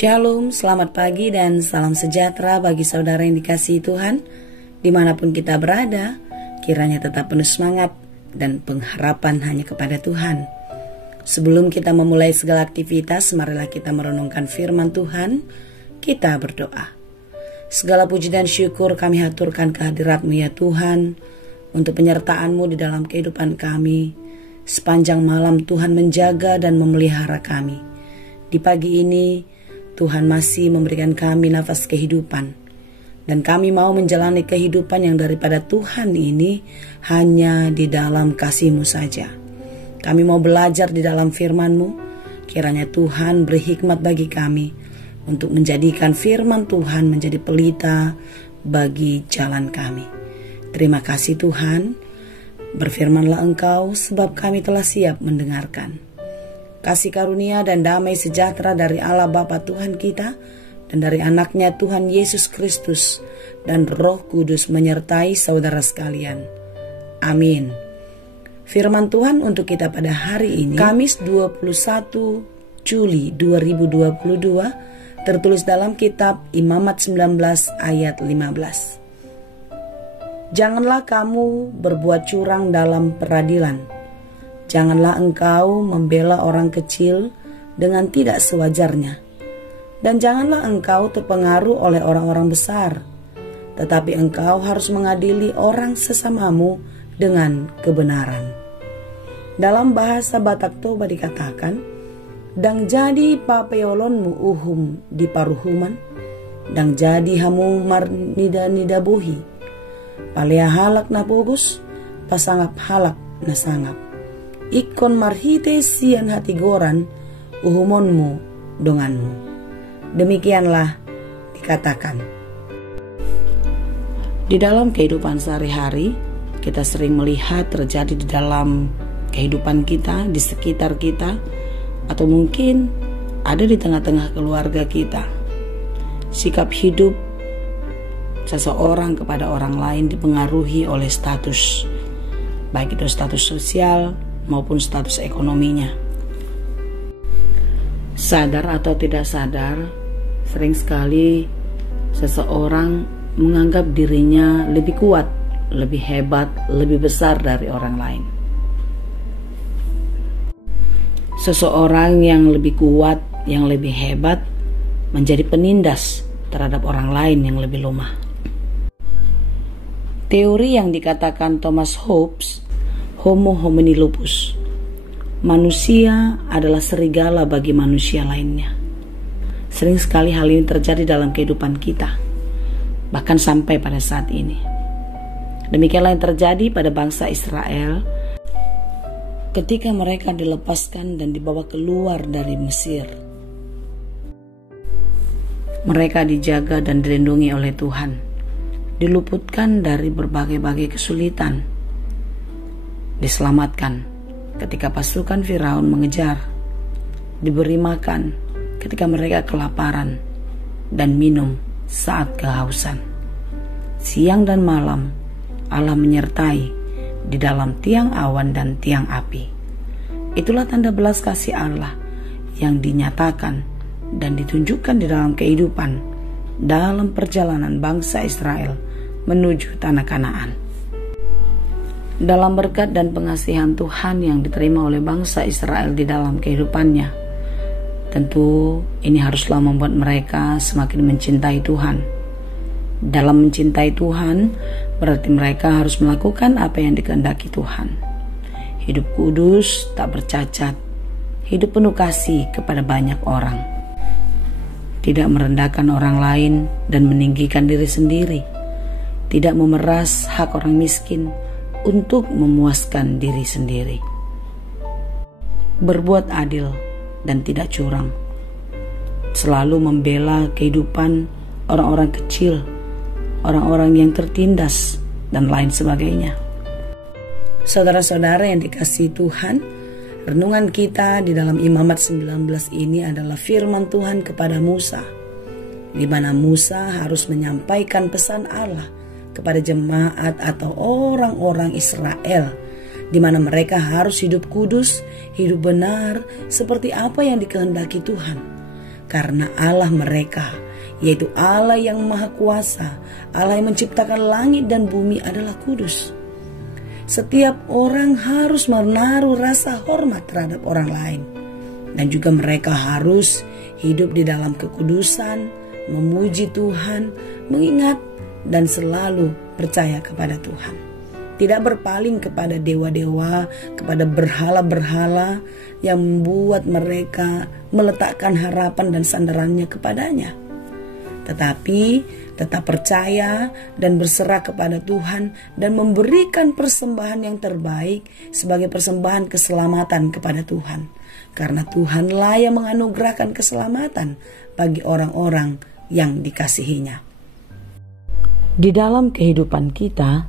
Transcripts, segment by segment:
Shalom, selamat pagi dan salam sejahtera bagi saudara yang dikasihi Tuhan. Dimanapun kita berada, kiranya tetap penuh semangat dan pengharapan hanya kepada Tuhan. Sebelum kita memulai segala aktivitas, marilah kita merenungkan firman Tuhan. Kita berdoa. Segala puji dan syukur kami haturkan kehadirat-Mu ya Tuhan, untuk penyertaan-Mu di dalam kehidupan kami. Sepanjang malam Tuhan menjaga dan memelihara kami. Di pagi ini Tuhan masih memberikan kami nafas kehidupan, dan kami mau menjalani kehidupan yang daripada Tuhan ini hanya di dalam kasih-Mu saja. Kami mau belajar di dalam firman-Mu. Kiranya Tuhan beri hikmat bagi kami untuk menjadikan firman Tuhan menjadi pelita bagi jalan kami. Terima kasih Tuhan. Berfirmanlah Engkau, sebab kami telah siap mendengarkan. Kasih karunia dan damai sejahtera dari Allah Bapa Tuhan kita dan dari anaknya Tuhan Yesus Kristus dan Roh Kudus menyertai saudara sekalian. Amin. Firman Tuhan untuk kita pada hari ini, Kamis 21 Juli 2022, tertulis dalam kitab Imamat 19 ayat 15. Janganlah kamu berbuat curang dalam peradilan. Janganlah engkau membela orang kecil dengan tidak sewajarnya. Dan janganlah engkau terpengaruh oleh orang-orang besar. Tetapi engkau harus mengadili orang sesamamu dengan kebenaran. Dalam bahasa Batak Toba dikatakan, dang jadi papeolonmu uhum di paruhuman, dang jadi hamu marnida-nida buhi, palea halak na pogus, pasangap halak na sangap. Ikon marhite sian hati goran uhumonmu donganmu. Demikianlah dikatakan. Di dalam kehidupan sehari-hari, kita sering melihat terjadi di dalam kehidupan kita, di sekitar kita, atau mungkin ada di tengah-tengah keluarga kita. Sikap hidup seseorang kepada orang lain dipengaruhi oleh status, baik itu status sosial maupun status ekonominya. Sadar atau tidak sadar, sering sekali seseorang menganggap dirinya lebih kuat, lebih hebat, lebih besar dari orang lain. Seseorang yang lebih kuat, yang lebih hebat, menjadi penindas terhadap orang lain yang lebih lemah. Teori yang dikatakan Thomas Hobbes, Homo homini lupus, manusia adalah serigala bagi manusia lainnya. Sering sekali hal ini terjadi dalam kehidupan kita, bahkan sampai pada saat ini. Demikianlah yang terjadi pada bangsa Israel ketika mereka dilepaskan dan dibawa keluar dari Mesir. Mereka dijaga dan dilindungi oleh Tuhan, diluputkan dari berbagai-bagai kesulitan, diselamatkan ketika pasukan Firaun mengejar, diberi makan ketika mereka kelaparan, dan minum saat kehausan. Siang dan malam Allah menyertai di dalam tiang awan dan tiang api. Itulah tanda belas kasih Allah yang dinyatakan dan ditunjukkan di dalam kehidupan dalam perjalanan bangsa Israel menuju tanah Kanaan. Dalam berkat dan pengasihan Tuhan yang diterima oleh bangsa Israel di dalam kehidupannya, tentu ini haruslah membuat mereka semakin mencintai Tuhan. Dalam mencintai Tuhan, berarti mereka harus melakukan apa yang dikehendaki Tuhan. Hidup kudus, tak bercacat, hidup penuh kasih kepada banyak orang. Tidak merendahkan orang lain dan meninggikan diri sendiri. Tidak memeras hak orang miskin untuk memuaskan diri sendiri. Berbuat adil dan tidak curang. Selalu membela kehidupan orang-orang kecil, orang-orang yang tertindas, dan lain sebagainya. Saudara-saudara yang dikasihi Tuhan, renungan kita di dalam Imamat 19 ini adalah firman Tuhan kepada Musa, di mana Musa harus menyampaikan pesan Allah kepada jemaat atau orang-orang Israel, di mana mereka harus hidup kudus, hidup benar, seperti apa yang dikehendaki Tuhan. karena Allah mereka, yaitu Allah yang Maha Kuasa, Allah yang menciptakan langit dan bumi adalah kudus. Setiap orang harus menaruh rasa hormat terhadap orang lain. Dan juga mereka harus hidup di dalam kekudusan, memuji Tuhan, mengingat dan selalu percaya kepada Tuhan. Tidak berpaling kepada dewa-dewa, kepada berhala-berhala yang membuat mereka meletakkan harapan dan sandarannya kepadanya. Tetapi tetap percaya dan berserah kepada Tuhan dan memberikan persembahan yang terbaik sebagai persembahan keselamatan kepada Tuhan. Karena Tuhanlah yang menganugerahkan keselamatan bagi orang-orang yang dikasihinya. Di dalam kehidupan kita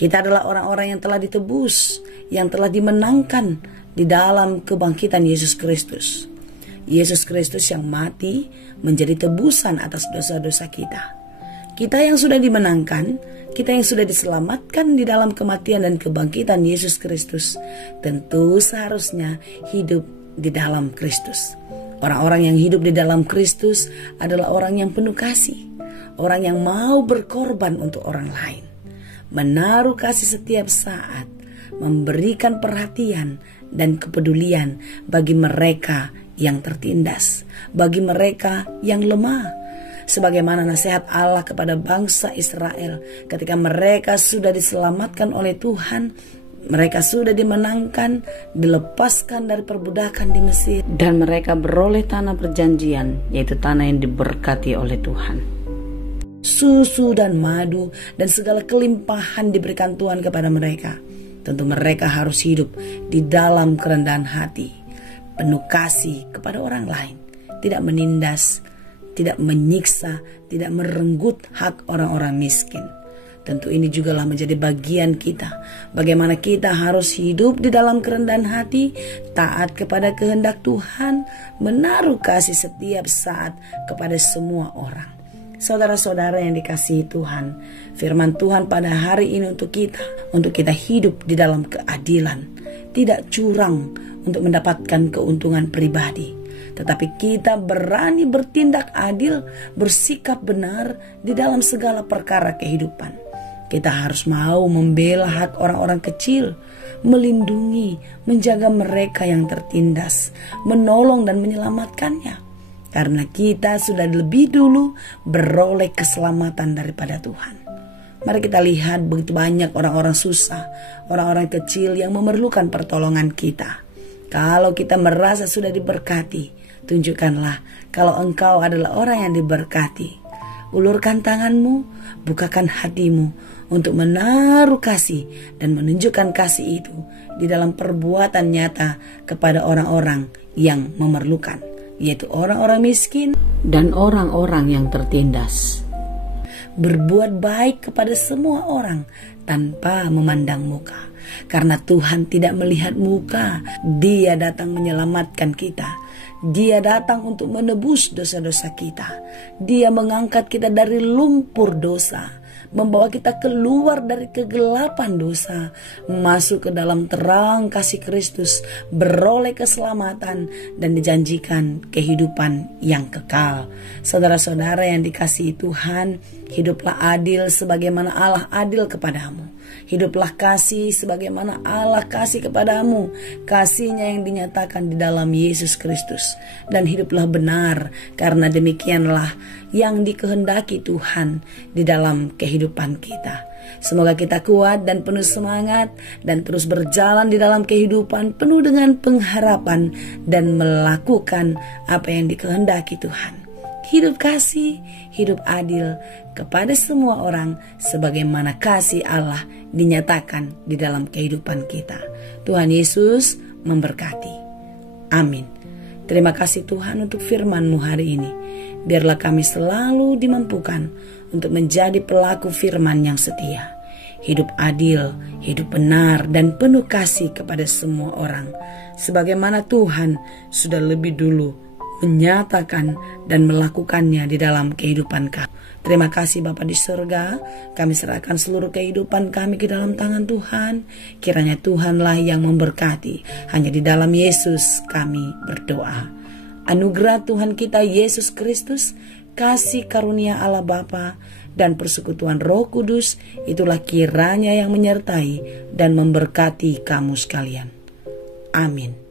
adalah orang-orang yang telah ditebus, yang telah dimenangkan di dalam kebangkitan Yesus Kristus. Yesus Kristus yang mati menjadi tebusan atas dosa-dosa kita. Kita yang sudah dimenangkan, kita yang sudah diselamatkan di dalam kematian dan kebangkitan Yesus Kristus, tentu seharusnya hidup di dalam Kristus. Orang-orang yang hidup di dalam Kristus adalah orang yang penuh kasih, orang yang mau berkorban untuk orang lain, menaruh kasih setiap saat, memberikan perhatian dan kepedulian bagi mereka yang tertindas, bagi mereka yang lemah. Sebagaimana nasihat Allah kepada bangsa Israel ketika mereka sudah diselamatkan oleh Tuhan, mereka sudah dimenangkan, dilepaskan dari perbudakan di Mesir, dan mereka beroleh tanah perjanjian, yaitu tanah yang diberkati oleh Tuhan. Susu dan madu dan segala kelimpahan diberikan Tuhan kepada mereka. Tentu mereka harus hidup di dalam kerendahan hati, penuh kasih kepada orang lain, tidak menindas, tidak menyiksa, tidak merenggut hak orang-orang miskin. Tentu ini jugalah menjadi bagian kita. Bagaimana kita harus hidup di dalam kerendahan hati, taat kepada kehendak Tuhan, menaruh kasih setiap saat kepada semua orang. Saudara-saudara yang dikasihi Tuhan, firman Tuhan pada hari ini untuk kita hidup di dalam keadilan, tidak curang untuk mendapatkan keuntungan pribadi, tetapi kita berani bertindak adil, bersikap benar di dalam segala perkara kehidupan. Kita harus mau membela hak orang-orang kecil, melindungi, menjaga mereka yang tertindas, menolong dan menyelamatkannya. Karena kita sudah lebih dulu beroleh keselamatan daripada Tuhan. Mari kita lihat begitu banyak orang-orang susah, orang-orang kecil yang memerlukan pertolongan kita. Kalau kita merasa sudah diberkati, tunjukkanlah kalau engkau adalah orang yang diberkati. Ulurkan tanganmu, bukakan hatimu untuk menaruh kasih dan menunjukkan kasih itu di dalam perbuatan nyata kepada orang-orang yang memerlukan, yaitu orang-orang miskin dan orang-orang yang tertindas. Berbuat baik kepada semua orang tanpa memandang muka, karena Tuhan tidak melihat muka. Dia datang menyelamatkan kita. Dia datang untuk menebus dosa-dosa kita. Dia mengangkat kita dari lumpur dosa, membawa kita keluar dari kegelapan dosa, masuk ke dalam terang kasih Kristus, beroleh keselamatan dan dijanjikan kehidupan yang kekal. Saudara-saudara yang dikasihi Tuhan, hiduplah adil sebagaimana Allah adil kepadamu. Hiduplah kasih sebagaimana Allah kasih kepadamu, kasihnya yang dinyatakan di dalam Yesus Kristus. Dan hiduplah benar, karena demikianlah yang dikehendaki Tuhan di dalam kehidupan kita. Semoga kita kuat dan penuh semangat dan terus berjalan di dalam kehidupan penuh dengan pengharapan dan melakukan apa yang dikehendaki Tuhan. Hidup kasih, hidup adil kepada semua orang sebagaimana kasih Allah dinyatakan di dalam kehidupan kita. Tuhan Yesus memberkati. Amin. Terima kasih Tuhan untuk firman-Mu hari ini. Biarlah kami selalu dimampukan untuk menjadi pelaku firman yang setia. Hidup adil, hidup benar dan penuh kasih kepada semua orang. Sebagaimana Tuhan sudah lebih dulu menyatakan dan melakukannya di dalam kehidupan kami. Terima kasih Bapa di surga, kami serahkan seluruh kehidupan kami ke dalam tangan Tuhan. Kiranya Tuhanlah yang memberkati. Hanya di dalam Yesus kami berdoa. Anugerah Tuhan kita Yesus Kristus, kasih karunia Allah Bapa, dan persekutuan Roh Kudus itulah kiranya yang menyertai dan memberkati kamu sekalian. Amin.